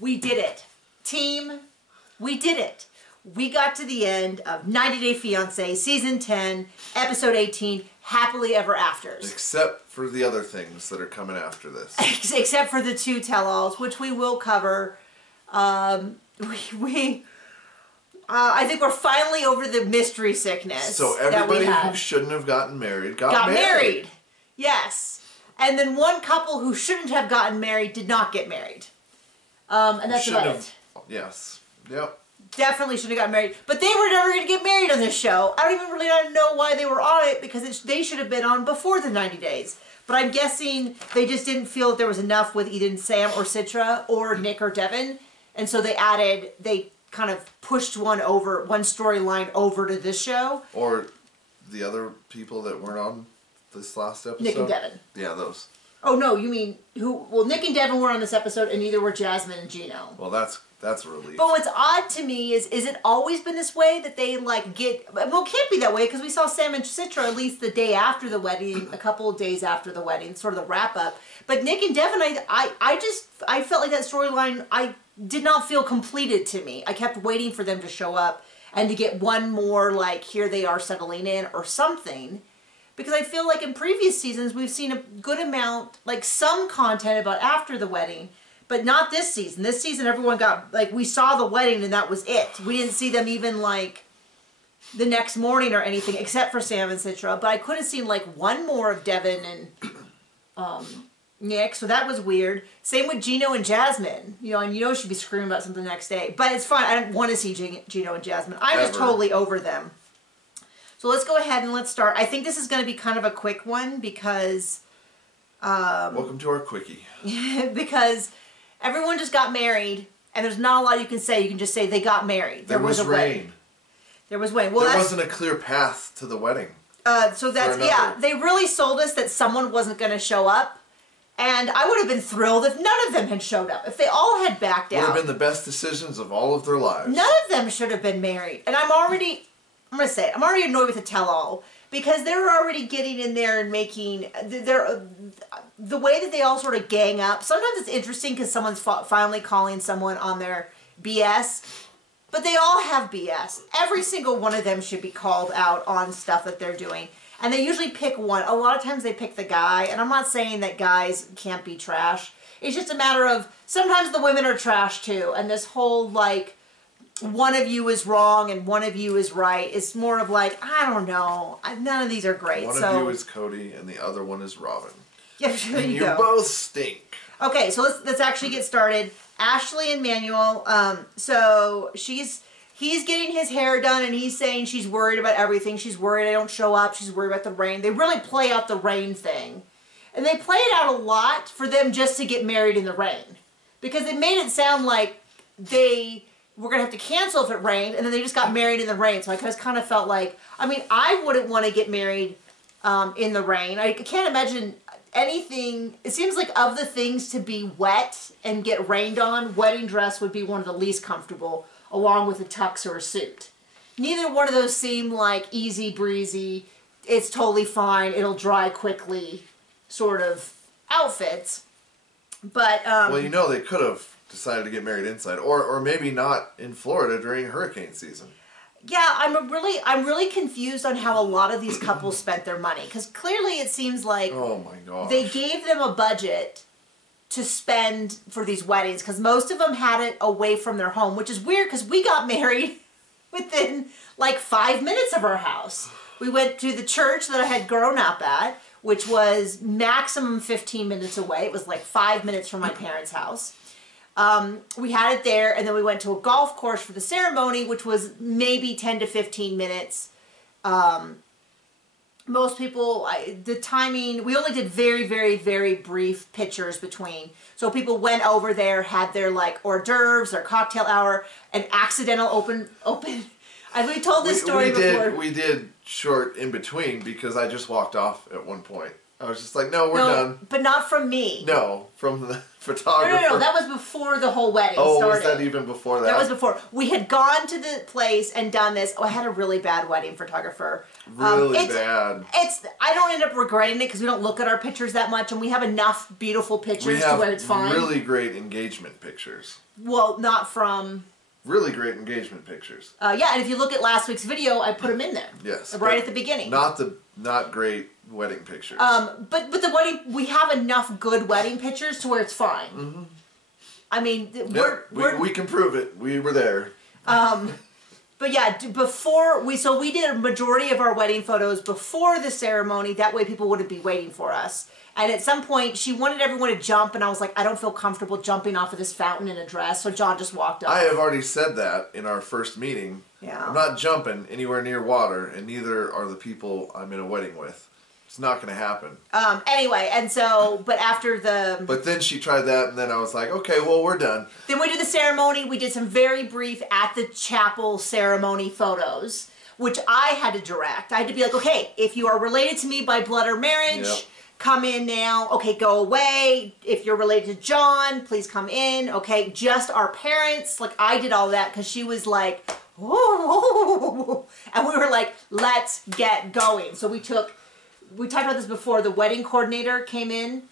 We did it. Team, we did it. We got to the end of 90 Day Fiance, Season 10, Episode 18, Happily Ever Afters. Except for the other things that are coming after this. Except for the 2 tell-alls, which we will cover. I think we're finally over the mystery sickness. So everybody who shouldn't have gotten married got married. Yes. And then one couple who shouldn't have gotten married did not get married. And that's about it. Yes. Yep. Definitely should have gotten married. But they were never going to get married on this show. I don't even really know why they were on it, because they should have been on before the 90 days. But I'm guessing they just didn't feel that there was enough with either Sam or Citra or Nick or Devin. And so they kind of pushed one storyline over to this show. Or the other people that weren't on this last episode. Nick and Devin. Yeah, those. Oh no, you mean who? Well, Nick and Devin were on this episode, and neither were Jasmine and Gino. Well, that's a relief. But what's odd to me is it always been this way that they get? Well, it can't be that way, because we saw Sam and Citra at least the day after the wedding, a couple of days after the wedding, sort of the wrap up. But Nick and Devin, I felt like that storyline did not feel completed to me. I kept waiting for them to show up and to get one more here they are settling in or something. Because I feel like in previous seasons, we've seen a good amount, some content about after the wedding, but not this season. This season, everyone got, we saw the wedding and that was it. We didn't see them even, the next morning or anything, except for Sam and Citra. But I could have seen, one more of Devin and Nick, so that was weird. Same with Gino and Jasmine. And she'd be screaming about something the next day. But it's fine. I don't want to see Gino and Jasmine. I'm just totally over them. So let's go ahead and let's start. I think this is going to be kind of a quick one because... welcome to our quickie. Because everyone just got married, and there's not a lot you can say. You can just say they got married. There was rain. Wedding. There was rain. Well, there wasn't a clear path to the wedding. So that's, they really sold us that someone wasn't going to show up. And I would have been thrilled if none of them had showed up. If they all had backed out. Would have been the best decisions of all of their lives. None of them should have been married. And I'm going to say it, I'm already annoyed with the tell-all, because they're already getting in there and making, the way that they all sort of gang up. Sometimes it's interesting because someone's finally calling someone on their BS, but they all have BS. Every single one of them should be called out on stuff that they're doing. And they usually pick one. A lot of times they pick the guy, and I'm not saying that guys can't be trash. It's just a matter of, sometimes the women are trash too, and this whole, one of you is wrong and one of you is right. It's more of I don't know. None of these are great. One of you is Cody and the other one is Robin. Yeah, and you both stink. Okay, so let's actually get started. Ashley and Manuel. So he's getting his hair done and he's saying she's worried about everything. She's worried I don't show up. She's worried about the rain. They really play out the rain thing. And they play it out a lot for them just to get married in the rain. Because it made it sound like we're going to have to cancel if it rained, and then they just got married in the rain. So I just kind of felt I wouldn't want to get married in the rain. I can't imagine anything. It seems like of the things to be wet and get rained on, wedding dress would be one of the least comfortable, along with a tux or a suit. Neither one of those seem like easy breezy, it's totally fine, it'll dry quickly sort of outfits. But, well, they could have decided to get married inside, or maybe not in Florida during hurricane season. Yeah, I'm really confused on how a lot of these couples spent their money, because clearly it seems like oh my gosh, they gave them a budget to spend for these weddings, because most of them had it away from their home, which is weird because we got married within 5 minutes of our house. We went to the church that I had grown up at, which was maximum 15 minutes away. It was 5 minutes from my parents' house. We had it there, and then we went to a golf course for the ceremony, which was maybe 10 to 15 minutes. Most people, the timing, we only did very, very, very brief pictures between. So people went over there, had their hors d'oeuvres, their cocktail hour, an accidental open. We told this story before. We did short in between because I just walked off at one point. I was just like, no, we're done. But not from me. No, from the photographer. No, that was before the whole wedding started. started. Was that even before that? That was before. We had gone to the place and done this. Oh, I had a really bad wedding photographer. Really bad. I don't end up regretting it because we don't look at our pictures that much, and we have enough beautiful pictures to where it's fine. Really great engagement pictures. Well, not from... Really great engagement pictures. Yeah, and if you look at last week's video, I put them in there. Yes. Right at the beginning. Not great wedding pictures. But the wedding, we have enough good wedding pictures to where it's fine. Mm-hmm. I mean, we can prove it. We were there. But yeah, we did a majority of our wedding photos before the ceremony. That way people wouldn't be waiting for us. And at some point, she wanted everyone to jump, and I was like, I don't feel comfortable jumping off of this fountain in a dress, so John just walked off. I have already said that in our first meeting. Yeah. I'm not jumping anywhere near water, and neither are the people I'm in a wedding with. It's not going to happen. Anyway, and so, but after the... But then she tried that, and then I was like, okay, well, we're done. Then we did the ceremony. We did some very brief at the chapel ceremony photos, which I had to direct. I had to be like, okay, if you are related to me by blood or marriage... Yep. Come in now. Okay, go away. If you're related to John, please come in. Okay, just our parents. Like, I did all that because she was like, oh, and we were like, let's get going. So we talked about this before. The wedding coordinator came in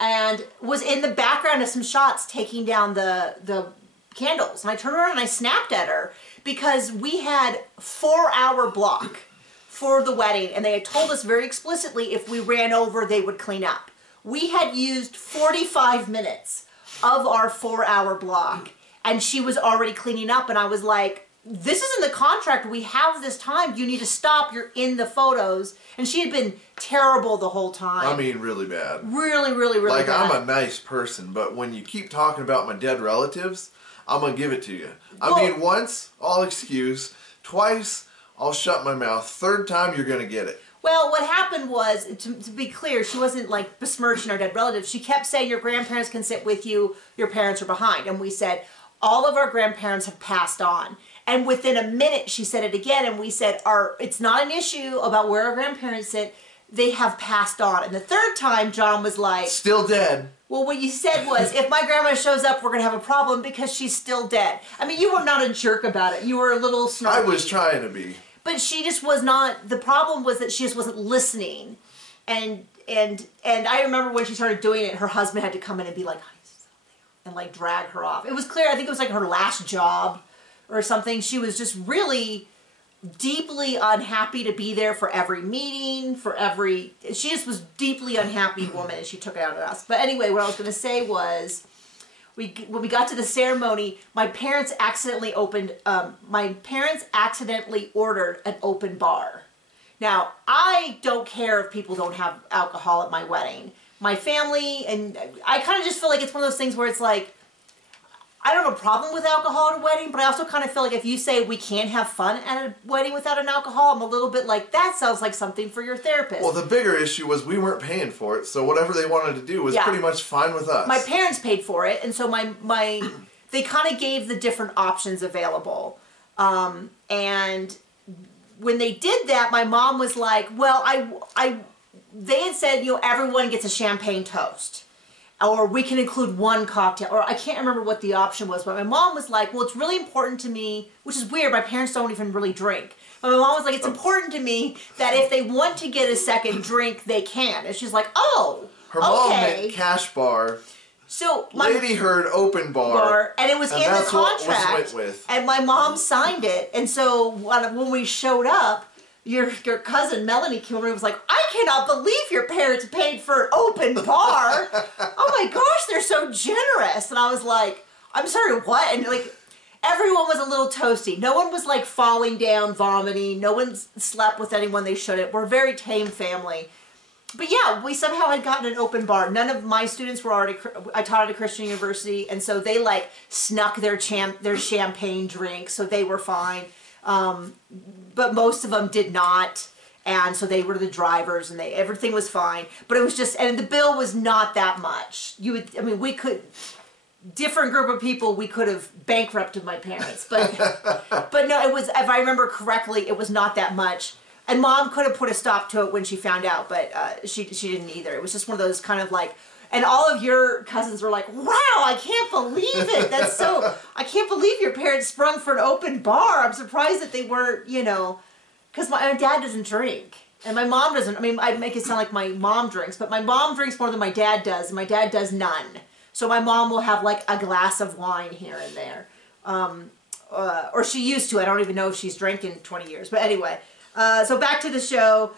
and was in the background of some shots taking down the candles. And I turned around and I snapped at her because we had 4-hour block for the wedding, and they had told us very explicitly if we ran over, they would clean up. We had used 45 minutes of our 4-hour block, and she was already cleaning up, and I was like, this is in the contract. We have this time. You need to stop. You're in the photos. And she had been terrible the whole time. I mean, really bad. Really, really, really bad. Like, I'm a nice person, but when you keep talking about my dead relatives, I'm going to give it to you. I mean, once, I'll excuse. Twice, I'll shut my mouth. Third time, you're going to get it. Well, what happened was, to be clear, she wasn't like besmirching our dead relatives. She kept saying, your grandparents can sit with you, your parents are behind. And we said, all of our grandparents have passed on. And within a minute, she said it again, and we said, it's not an issue about where our grandparents sit. They have passed on. And the third time, John was like... Still dead. Well, what you said was, if my grandma shows up, we're going to have a problem because she's still dead. I mean, you were not a jerk about it. You were a little snarky. I was trying to be. But she just was not, the problem was that she just wasn't listening. And I remember when she started doing it, her husband had to come in and be like, honey, she's still there, and like drag her off. It was clear, I think it was like her last job or something. She was just really deeply unhappy to be there for every meeting, she just was deeply unhappy woman, and she took it out on us. But anyway, what I was going to say was, when we got to the ceremony, my parents accidentally ordered an open bar. Now, I don't care if people don't have alcohol at my wedding. My family, and I kind of just feel like it's one of those things where it's like, I don't have a problem with alcohol at a wedding, but I also kind of feel like if you say we can't have fun at a wedding without an alcohol, I'm a little bit like, that sounds like something for your therapist. Well, the bigger issue was we weren't paying for it, so whatever they wanted to do was pretty much fine with us. My parents paid for it, and so they kind of gave the different options available. And when they did that, my mom was like, well, they had said, everyone gets a champagne toast. Or we can include one cocktail, or I can't remember what the option was, but my mom was like, well, it's really important to me, which is weird, my parents don't even really drink. But my mom was like, it's important to me that if they want to get a second drink, they can. And she's like, oh, her mom meant cash bar. So Lady heard open bar, and it was in the contract, and my mom signed it. And so when we showed up, your cousin Melanie came over and was like, I cannot believe your parents paid for an open bar. Oh my gosh, they're so generous. And I was like, I'm sorry, what? And like, everyone was a little toasty. No one was like falling down, vomiting. No one slept with anyone they shouldn't. We're a very tame family. But yeah, we somehow had gotten an open bar. None of my students were already, I taught at a Christian university, and so they like snuck their champagne drink, so they were fine. But most of them did not, and so they were the drivers, and everything was fine. But it was just, and the bill was not that much. Different group of people, we could have bankrupted my parents, but no, it was, if I remember correctly, it was not that much. And Mom could have put a stop to it when she found out, but she didn't either. It was just one of those kind of like, and all of your cousins were like, wow, I can't believe it. That's so, I can't believe your parents sprung for an open bar. I'm surprised that they weren't, you know, because my dad doesn't drink. And my mom doesn't. I mean, I make it sound like my mom drinks, but my mom drinks more than my dad does, and my dad does none. So my mom will have like a glass of wine here and there. Or she used to. I don't even know if she's drank in 20 years. But anyway, so back to the show.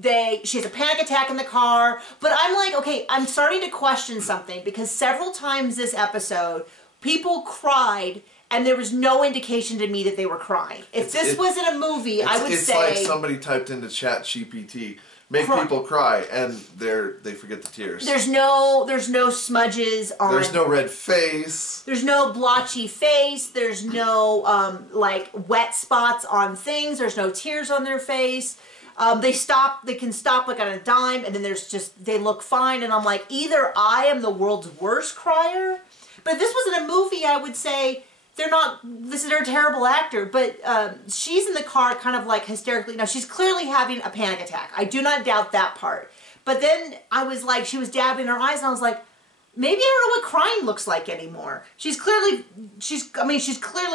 She has a panic attack in the car. But I'm like, okay, I'm starting to question something because several times this episode, people cried and there was no indication to me that they were crying. If this was in a movie, I would say... It's like somebody typed into ChatGPT, make people cry, and they forget the tears. There's no smudges on... There's no red face. There's no blotchy face. There's no, like, wet spots on things. There's no tears on their face. They can stop, like, on a dime, and then there's just... They look fine, and I'm like, either I am the world's worst crier, but if this was in a movie, I would say... They're a terrible actor, but she's in the car kind of like hysterically. Now, she's clearly having a panic attack. I do not doubt that part. But then I was like, she was dabbing her eyes, and I was like, maybe I don't know what crying looks like anymore. She's clearly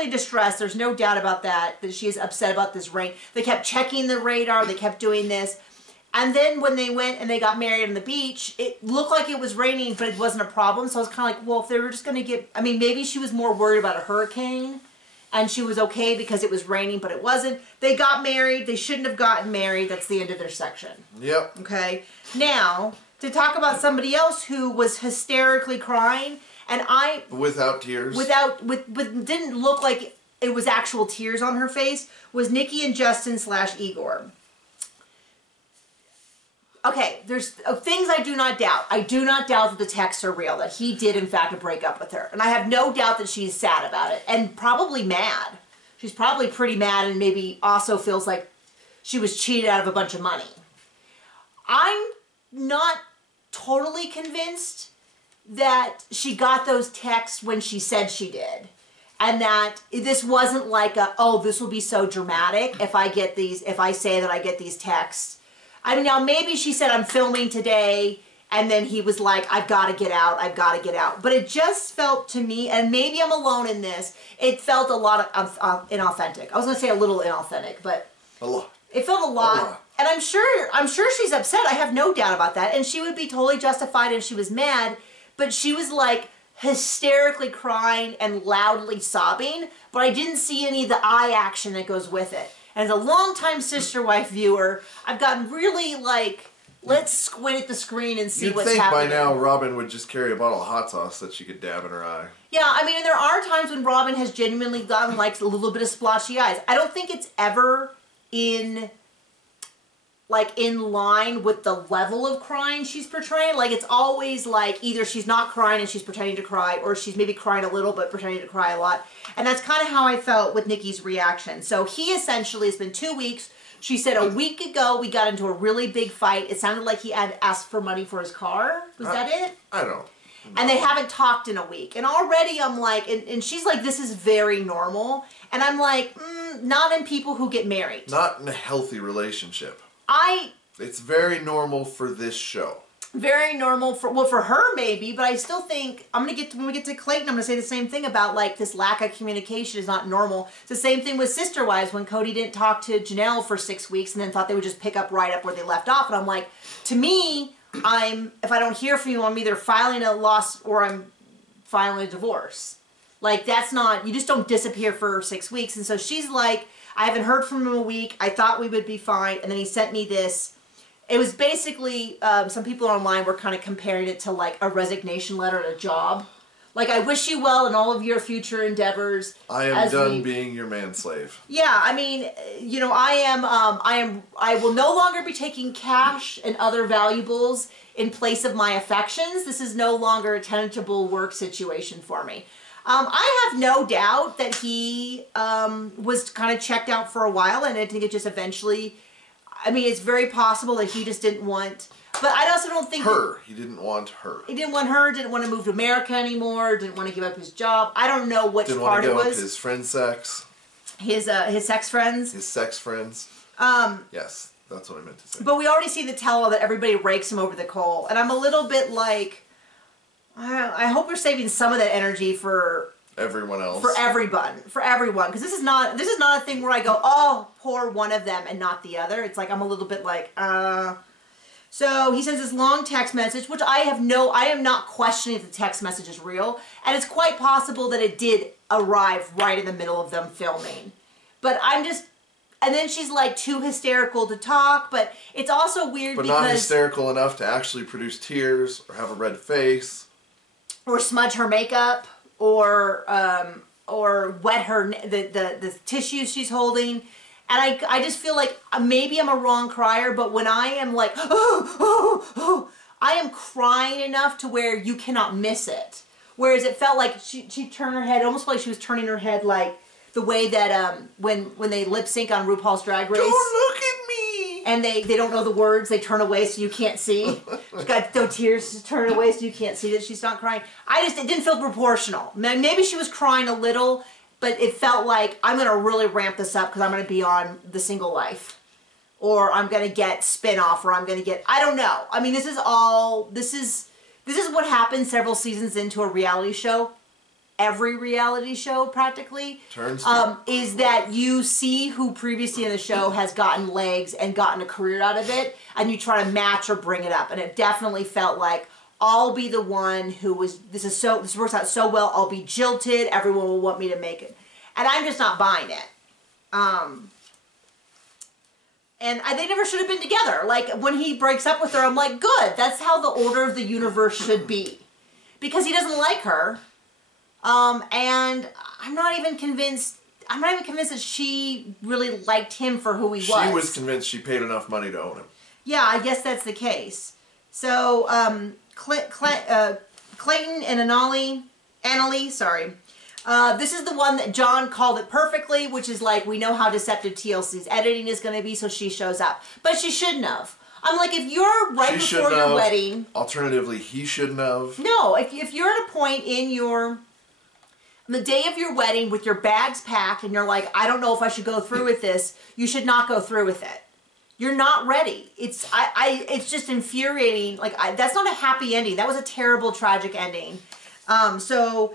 distressed. There's no doubt about that she is upset about this rain. They kept checking the radar. They kept doing this. And then when they went and they got married on the beach, it looked like it was raining, but it wasn't a problem. So I was kind of like, well, if they were just going to maybe she was more worried about a hurricane and she was okay because it was raining, but it wasn't. They got married. They shouldn't have gotten married. That's the end of their section. Yep. Okay. Now, to talk about somebody else who was hysterically crying, and without tears. But didn't look like it was actual tears on her face, was Nikki and Justin / Igor. Okay, there's things I do not doubt. I do not doubt that the texts are real, that he did, in fact, break up with her. And I have no doubt that she's sad about it, and probably mad. She's probably pretty mad and maybe also feels like she was cheated out of a bunch of money. I'm not totally convinced that she got those texts when she said she did. And that this wasn't like this will be so dramatic if I say that I get these texts. I mean, now maybe she said, I'm filming today, and then he was like, I've got to get out, I've got to get out. But it just felt to me, and maybe I'm alone in this, it felt a lot of inauthentic. I was going to say a little inauthentic, but... A lot. It felt a lot. And I'm sure she's upset, I have no doubt about that, and she would be totally justified if she was mad, but she was like hysterically crying and loudly sobbing, but I didn't see any of the eye action that goes with it. And as a longtime Sister Wife viewer, I've gotten really like, let's squint at the screen and see what's happening. You'd think by now Robin would just carry a bottle of hot sauce that she could dab in her eye. Yeah, I mean, and there are times when Robin has genuinely gotten like a little bit of splotchy eyes. I don't think it's ever in line with the level of crying she's portraying. Like, it's always like either she's not crying and she's pretending to cry, or she's maybe crying a little but pretending to cry a lot. And that's kind of how I felt with Nikki's reaction. So he essentially, it's been 2 weeks. She said a week ago we got into a really big fight. It sounded like he had asked for money for his car. Was that it? I don't know. And they haven't talked in a week. And already I'm like, and she's like, this is very normal. And I'm like, not in people who get married. Not in a healthy relationship. It's very normal for this show. Very normal for her maybe, but I still think when we get to Clayton, I'm gonna say the same thing about like this lack of communication is not normal. It's the same thing with Sister Wives when Cody didn't talk to Janelle for 6 weeks and then thought they would just pick up right up where they left off. And I'm like, to me, if I don't hear from you, I'm either filing a loss or I'm filing a divorce. Like, that's not, you just don't disappear for 6 weeks. And so she's like, I haven't heard from him in a week. I thought we would be fine. And then he sent me this. It was basically, some people online were kind of comparing it to like a resignation letter at a job. Like, I wish you well in all of your future endeavors. I am done being your manslave. Yeah, I mean, you know, I will no longer be taking cash and other valuables in place of my affections. This is no longer a tenable work situation for me. I have no doubt that he was kind of checked out for a while, and I think it just eventually, I mean, it's very possible that he just didn't want, but I also don't think he didn't want her. He didn't want her, didn't want to move to America anymore, didn't want to give up his job. I don't know which part it was. Didn't want to give up his friend sex. His sex friends. His sex friends. Yes, that's what I meant to say. But we already see the tell-all that everybody rakes him over the coal. And I'm a little bit like, I hope we're saving some of that energy for everyone else. For everyone. Because this is not a thing where I go, oh, poor one of them and not the other. It's like I'm a little bit like, So he sends this long text message, which I am not questioning if the text message is real. And it's quite possible that it did arrive right in the middle of them filming. But and then she's like too hysterical to talk, but it's also weird but because... not hysterical enough to actually produce tears or have a red face. Or smudge her makeup, or wet the tissues she's holding. And I just feel like maybe I'm a wrong crier, but when I am like, I am crying enough to where you cannot miss it. Whereas it felt like she turned her head, almost like she was turning her head like the way that when they lip sync on RuPaul's Drag Race. Don't look at me! And they don't know the words, they turn away so you can't see. She's got no tears, just turn away so you can't see that she's not crying. It didn't feel proportional. Maybe she was crying a little, but it felt like I'm going to really ramp this up because I'm going to be on The Single Life. Or I'm going to get spin-off, or I'm going to get, I don't know. I mean, this is what happens several seasons into a reality show. Every reality show, practically, is that you see who previously in the show has gotten legs and gotten a career out of it, and you try to match or bring it up. And it definitely felt like, I'll be the one who was, this works out so well, I'll be jilted, everyone will want me to make it. And I'm just not buying it. And they never should have been together. Like, when he breaks up with her, I'm like, good, that's how the order of the universe should be. Because he doesn't like her. And I'm not even convinced that she really liked him for who he was. She was convinced she paid enough money to own him. Yeah, I guess that's the case. So, Clayton and Annalie, sorry. This is the one that John called it perfectly, which is like, we know how deceptive TLC's editing is going to be, so she shows up. But she shouldn't have. I'm like, if you're right before your wedding... Alternatively, he shouldn't have. No, if you're at a point in the day of your wedding with your bags packed and you're like, I don't know if I should go through with this, you should not go through with it. You're not ready. It's just infuriating. Like, that's not a happy ending. That was a terrible, tragic ending. So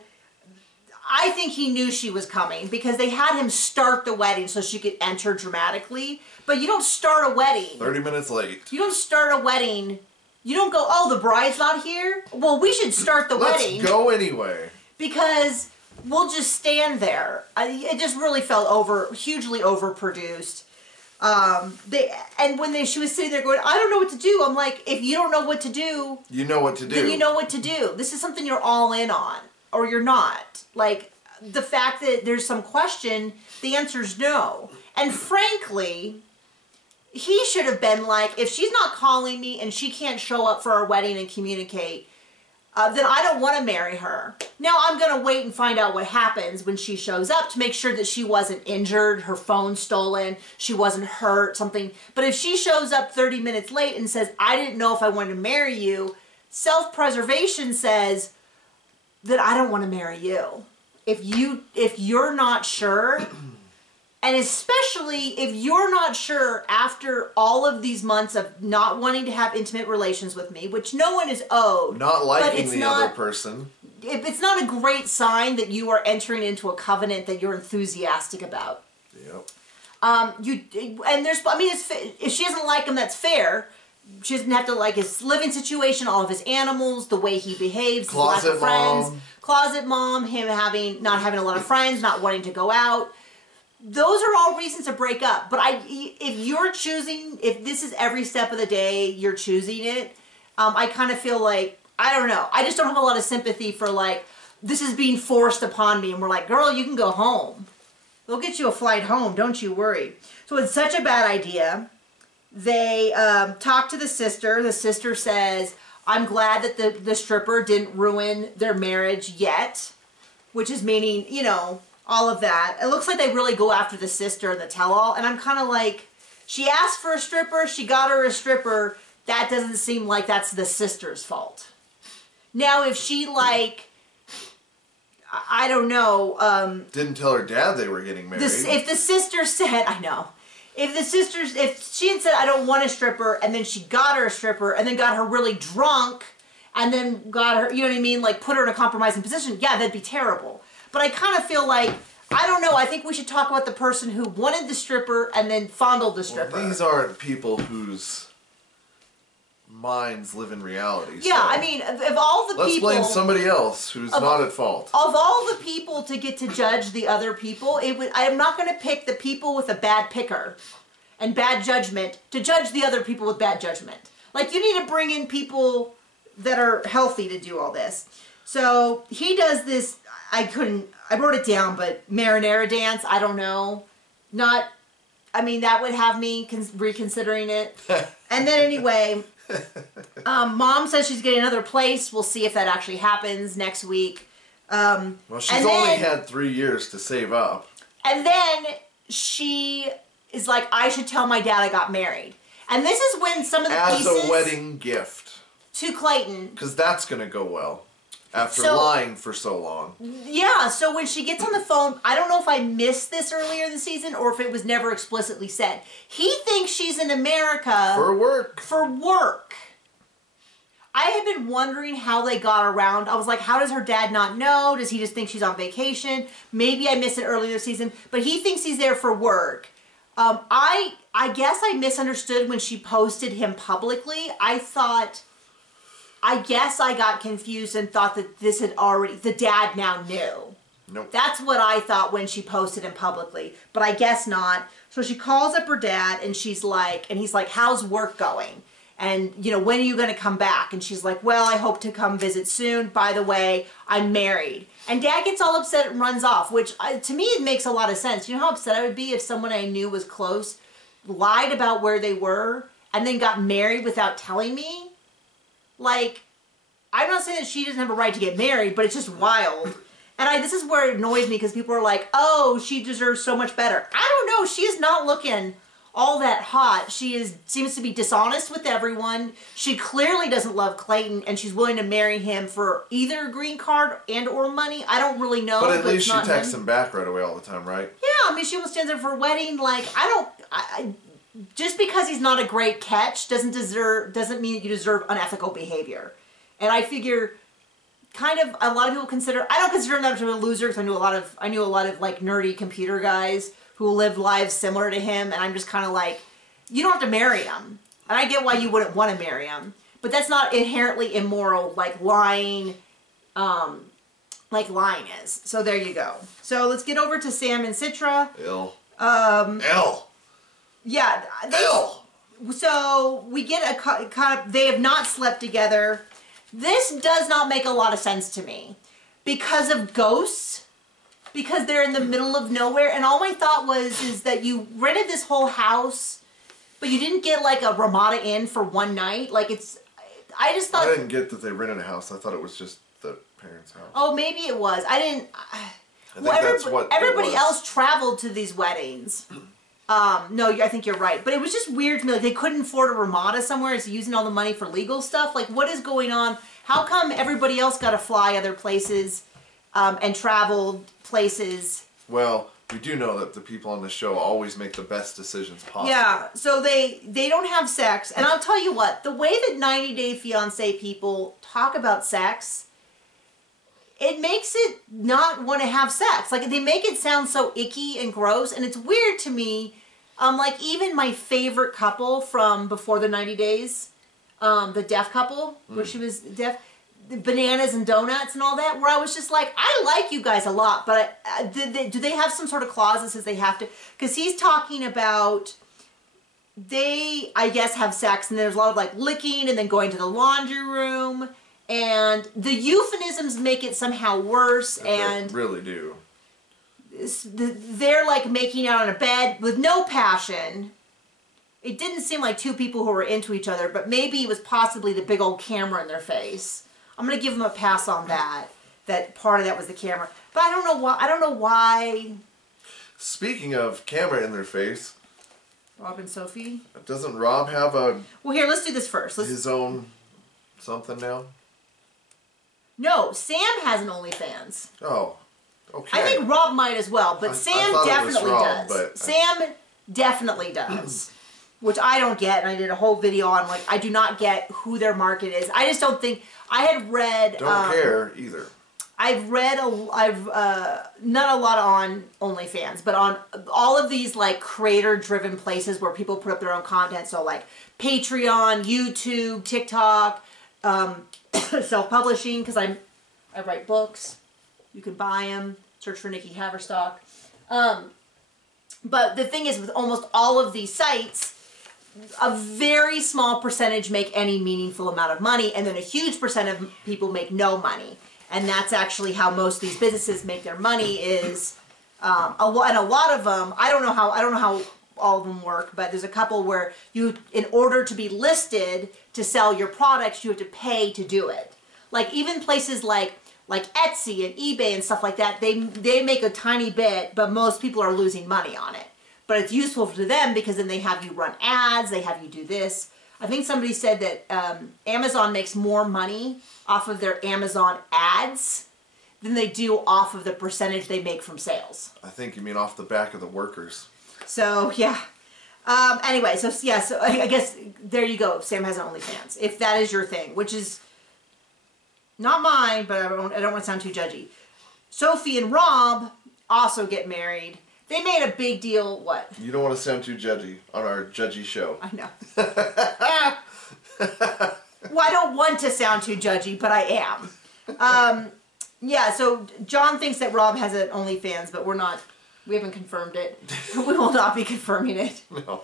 I think he knew she was coming because they had him start the wedding so she could enter dramatically. But you don't start a wedding. 30 minutes late. You don't start a wedding. You don't go, oh, the bride's not here? Well, we should start the wedding. Let's go anyway. Because we'll just stand there. It just really felt hugely overproduced. And when she was sitting there going, I don't know what to do. I'm like, if you don't know what to do, you know what to do. Then you know what to do. This is something you're all in on, or you're not. Like, the fact that there's some question, the answer's no. And frankly, he should have been like, if she's not calling me and she can't show up for our wedding and communicate, then I don't want to marry her. Now I'm going to wait and find out what happens when she shows up to make sure that she wasn't injured, her phone stolen, she wasn't hurt, something. But if she shows up 30 minutes late and says, I didn't know if I wanted to marry you, self-preservation says that I don't want to marry you. If you're not sure, and especially if you're not sure after all of these months of not wanting to have intimate relations with me, which no one is owed. Not liking the other person. It's not a great sign that you are entering into a covenant that you're enthusiastic about. Yep. If she doesn't like him, that's fair. She doesn't have to like his living situation, all of his animals, the way he behaves, his lack of friends. Closet mom, him not having a lot of friends, not wanting to go out. Those are all reasons to break up. But if this is every step of the day, you're choosing it, I kind of feel like, I don't know. I just don't have a lot of sympathy for like, this is being forced upon me. And we're like, girl, you can go home. They'll get you a flight home. Don't you worry. So it's such a bad idea. They talk to the sister. The sister says, I'm glad that the stripper didn't ruin their marriage yet. Which is meaning, all of that. It looks like they really go after the sister and the tell-all. And I'm kind of like, she asked for a stripper, she got her a stripper. That doesn't seem like that's the sister's fault. Now, if she I don't know. Didn't tell her dad they were getting married. If the sister said, I know. if the sisters, if she had said, I don't want a stripper, and then she got her a stripper, and then got her really drunk, and then got her, you know what I mean, like put her in a compromising position, yeah, that'd be terrible. But I kind of feel like, I don't know, I think we should talk about the person who wanted the stripper and then fondled the stripper. Well, these aren't people whose minds live in reality. Yeah, so I mean, of all the let's people... blame somebody else who's not at fault. Of all the people to get to judge the other people, I am not going to pick the people with a bad picker and bad judgment to judge the other people with bad judgment. Like, you need to bring in people that are healthy to do all this. So, he does this, I wrote it down, but marinara dance, I don't know. That would have me reconsidering it. And then anyway... Mom says she's getting another place. We'll see if that actually happens next week. Well, she's only had 3 years to save up. And then she is like, I should tell my dad I got married. And this is when some of the pieces... As a wedding gift. To Clayton. Because that's going to go well. After lying for so long. Yeah, so when she gets on the phone, I don't know if I missed this earlier in the season or if it was never explicitly said. He thinks she's in America... For work. For work. I had been wondering how they got around. I was like, how does her dad not know? Does he just think she's on vacation? Maybe I missed it earlier this season. But he thinks he's there for work. I guess I misunderstood when she posted him publicly. I guess I got confused and thought that this had already, the dad now knew. Nope. That's what I thought when she posted him publicly, but I guess not. So she calls up her dad and he's like, how's work going? And, when are you going to come back? And she's like, well, I hope to come visit soon. By the way, I'm married. And dad gets all upset and runs off, which to me, it makes a lot of sense. You know how upset I would be if someone I knew was close, lied about where they were, and then got married without telling me? Like, I'm not saying that she doesn't have a right to get married, but it's just wild. And this is where it annoys me because people are like, oh, she deserves so much better. I don't know. She is not looking all that hot. She seems to be dishonest with everyone. She clearly doesn't love Clayton, and she's willing to marry him for either a green card and or money. I don't really know. But at least she texts him back right away all the time, right? Yeah, she almost stands there for a wedding. Like, just because he's not a great catch doesn't mean that you deserve unethical behavior. And I figure, kind of, a lot of people I don't consider him that much of a loser because I knew a lot of like nerdy computer guys who lived lives similar to him, and I'm just kind of like, you don't have to marry him. And I get why you wouldn't want to marry him, but that's not inherently immoral like lying is. So there you go. So let's get over to Sam and Citra. Ill. Yeah. So we get they have not slept together. This does not make a lot of sense to me because of ghosts, because they're in the middle of nowhere. And all my thought is that you rented this whole house, but you didn't get like a Ramada Inn for one night. Like I just thought. I didn't get that they rented a house. I thought it was just the parents' house. Oh, maybe it was. I didn't. Everybody else traveled to these weddings. No, I think you're right. But it was just weird to me. Like, they couldn't afford a Ramada somewhere. It's using all the money for legal stuff. Like, what is going on? How come everybody else got to fly other places and travel places? Well, we do know that the people on the show always make the best decisions possible. Yeah, so they don't have sex. And I'll tell you what, the way that 90 Day Fiance people talk about sex, it makes it not want to have sex. Like, they make it sound so icky and gross, and it's weird to me. Like, even my favorite couple from before the 90 days, the deaf couple, where she was deaf, the bananas and donuts and all that, where I was just like, I like you guys a lot, but do they have some sort of clause that says they have to? Because he's talking about they, I guess, have sex, and there's a lot of, like, licking and then going to the laundry room. And the euphemisms make it somehow worse, and they really do. They're like making out on a bed with no passion. It didn't seem like two people who were into each other, but maybe it was possibly the big old camera in their face. I'm gonna give them a pass on that. That part of that was the camera, but I don't know why. Speaking of camera in their face, Rob and Sophie. Doesn't Rob have a? Well, here, let's do this first. His own something now. No, Sam has an OnlyFans. Oh, okay. I think Rob might as well, but Sam definitely does. But Sam definitely does. Which I don't get, and I did a whole video on, like, I do not get who their market is. I just don't think, I had read... Don't care either. I've read, not a lot on OnlyFans, but on all of these, like, creator-driven places where people put up their own content. So, like, Patreon, YouTube, TikTok, self-publishing, because I write books. You can buy them. Search for Nikki Haverstock. But the thing is, with almost all of these sites, a very small percentage make any meaningful amount of money, and then a huge percent of people make no money. And that's actually how most of these businesses make their money is, and a lot of them, I don't know how all of them work, but there's a couple where in order to be listed to sell your products, you have to pay to do it. Like even places like Etsy and eBay and stuff like that, they make a tiny bit, but most people are losing money on it. But it's useful to them because then they have you run ads, they have you do this. I think somebody said that Amazon makes more money off of their Amazon ads than they do off of the percentage they make from sales. I think you mean off the back of the workers. So, yeah. Anyway, so yeah, so I guess there you go. Sam has an OnlyFans, if that is your thing, which is not mine, but I don't want to sound too judgy. Sophie and Rob also get married. They made a big deal, what? You don't want to sound too judgy on our judgy show. I know. Well, I don't want to sound too judgy, but I am. Yeah, so John thinks that Rob has an OnlyFans, but we haven't confirmed it. We will not be confirming it. No.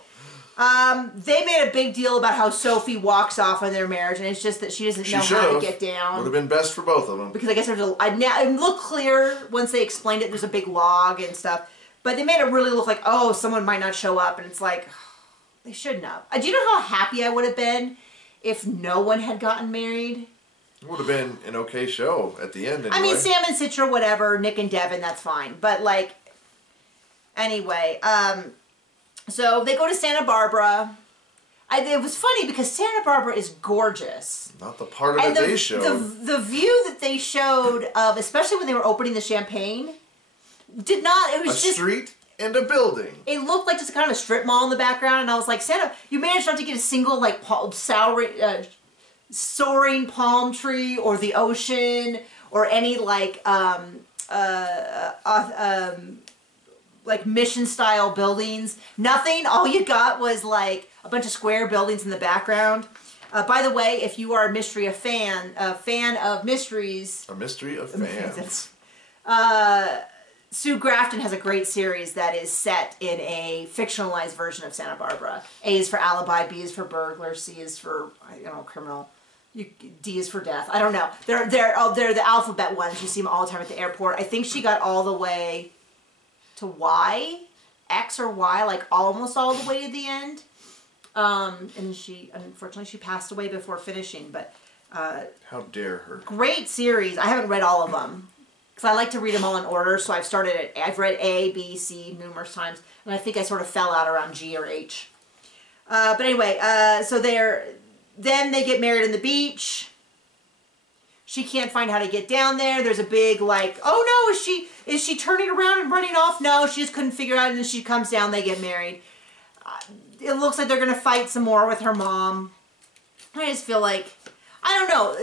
They made a big deal about how Sophie walks off on their marriage, and it's just that she doesn't know how to get down. Would have been best for both of them. Because I guess it looked clear once they explained it. There's a big log and stuff. But they made it really look like, oh, someone might not show up. And it's like, they shouldn't have. Do you know how happy I would have been if no one had gotten married? It would have been an okay show at the end anyway. I mean, Sam and Citra, whatever. Nick and Devin, that's fine. But, like, anyway. So they go to Santa Barbara. It was funny because Santa Barbara is gorgeous. Not the part of it they showed. The view that they showed of, especially when they were opening the champagne, it was just... A street and a building. It looked like just kind of a strip mall in the background, and I was like, Santa, you managed not to get a single, like, soaring palm tree, or the ocean, or any, like mission-style buildings. Nothing. All you got was, like, a bunch of square buildings in the background. By the way, if you are a fan of mysteries... A mystery of fans. Sue Grafton has a great series that is set in a fictionalized version of Santa Barbara. A is for alibi, B is for burglar, C is for, I don't know, criminal, D is for death. I don't know. They're the alphabet ones. You see them all the time at the airport. I think she got all the way to Y, X or Y, like almost all the way to the end. And unfortunately, she passed away before finishing. But how dare her? Great series. I haven't read all of them. Because I like to read them all in order, so I've read A, B, C numerous times, and I think I sort of fell out around G or H. But anyway, so then they get married on the beach. She can't find how to get down there. There's a big, like, oh no, is she turning around and running off? No, she just couldn't figure out, and then she comes down, they get married. It looks like they're going to fight some more with her mom. I just feel like, I don't know,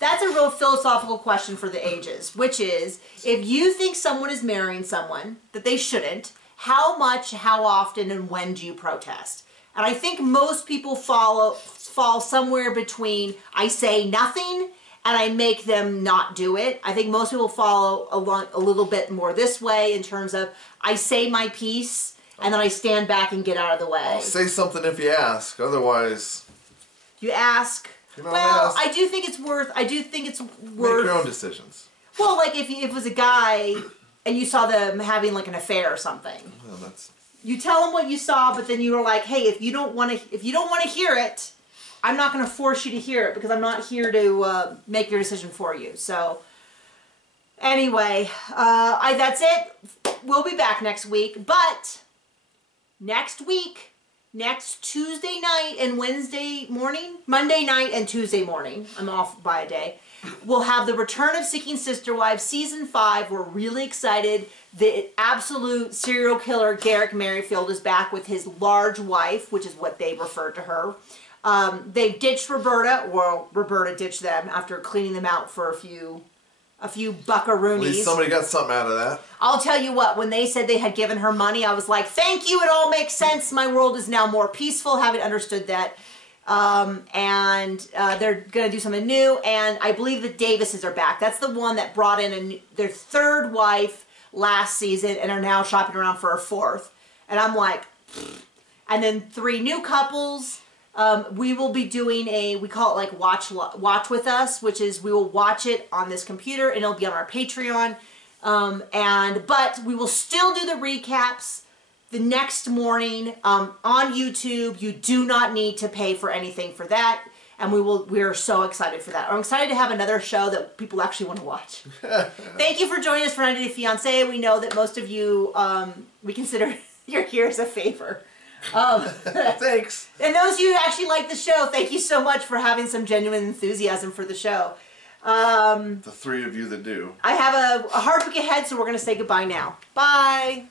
that's a real philosophical question for the ages, which is, if you think someone is marrying someone that they shouldn't, how much, how often, and when do you protest? And I think most people fall somewhere between I say nothing and I make them not do it. I think most people follow a little bit more this way in terms of I say my piece and then I stand back and get out of the way. I'll say something if you ask, otherwise... You ask... Well, I do think it's worth... Make your own decisions. Well, like if it was a guy and you saw them having like an affair or something. Well, that's... You tell them what you saw, but then you were like, "Hey, if you don't want to hear it, I'm not going to force you to hear it because I'm not here to make your decision for you." So, anyway, that's it. We'll be back next week, but next Tuesday night and Wednesday morning, Monday night and Tuesday morning, I'm off by a day. We'll have the return of Seeking Sister Wives season 5. We're really excited. The absolute serial killer Garrick Merrifield is back with his large wife, which is what they refer to her. They've ditched Roberta, or Roberta ditched them after cleaning them out for a few buckaroonies. At least somebody got something out of that. I'll tell you what, when they said they had given her money, I was like, thank you, it all makes sense. My world is now more peaceful, having understood that. They're going to do something new, and I believe the Davises are back. That's the one that brought in their 3rd wife last season and are now shopping around for a 4th. And I'm like, pfft. And then 3 new couples. We will be doing we call it like watch with us, which is we will watch it on this computer and it'll be on our Patreon. But we will still do the recaps the next morning on YouTube. You do not need to pay for anything for that. And we are so excited for that. I'm excited to have another show that people actually want to watch. Thank you for joining us for 90 Day Fiance. We know that most of you, we consider you're here as a favor. Thanks. And those of you who actually like the show, thank you so much for having some genuine enthusiasm for the show. The 3 of you that do. I have a hard week ahead, so we're going to say goodbye now. Bye.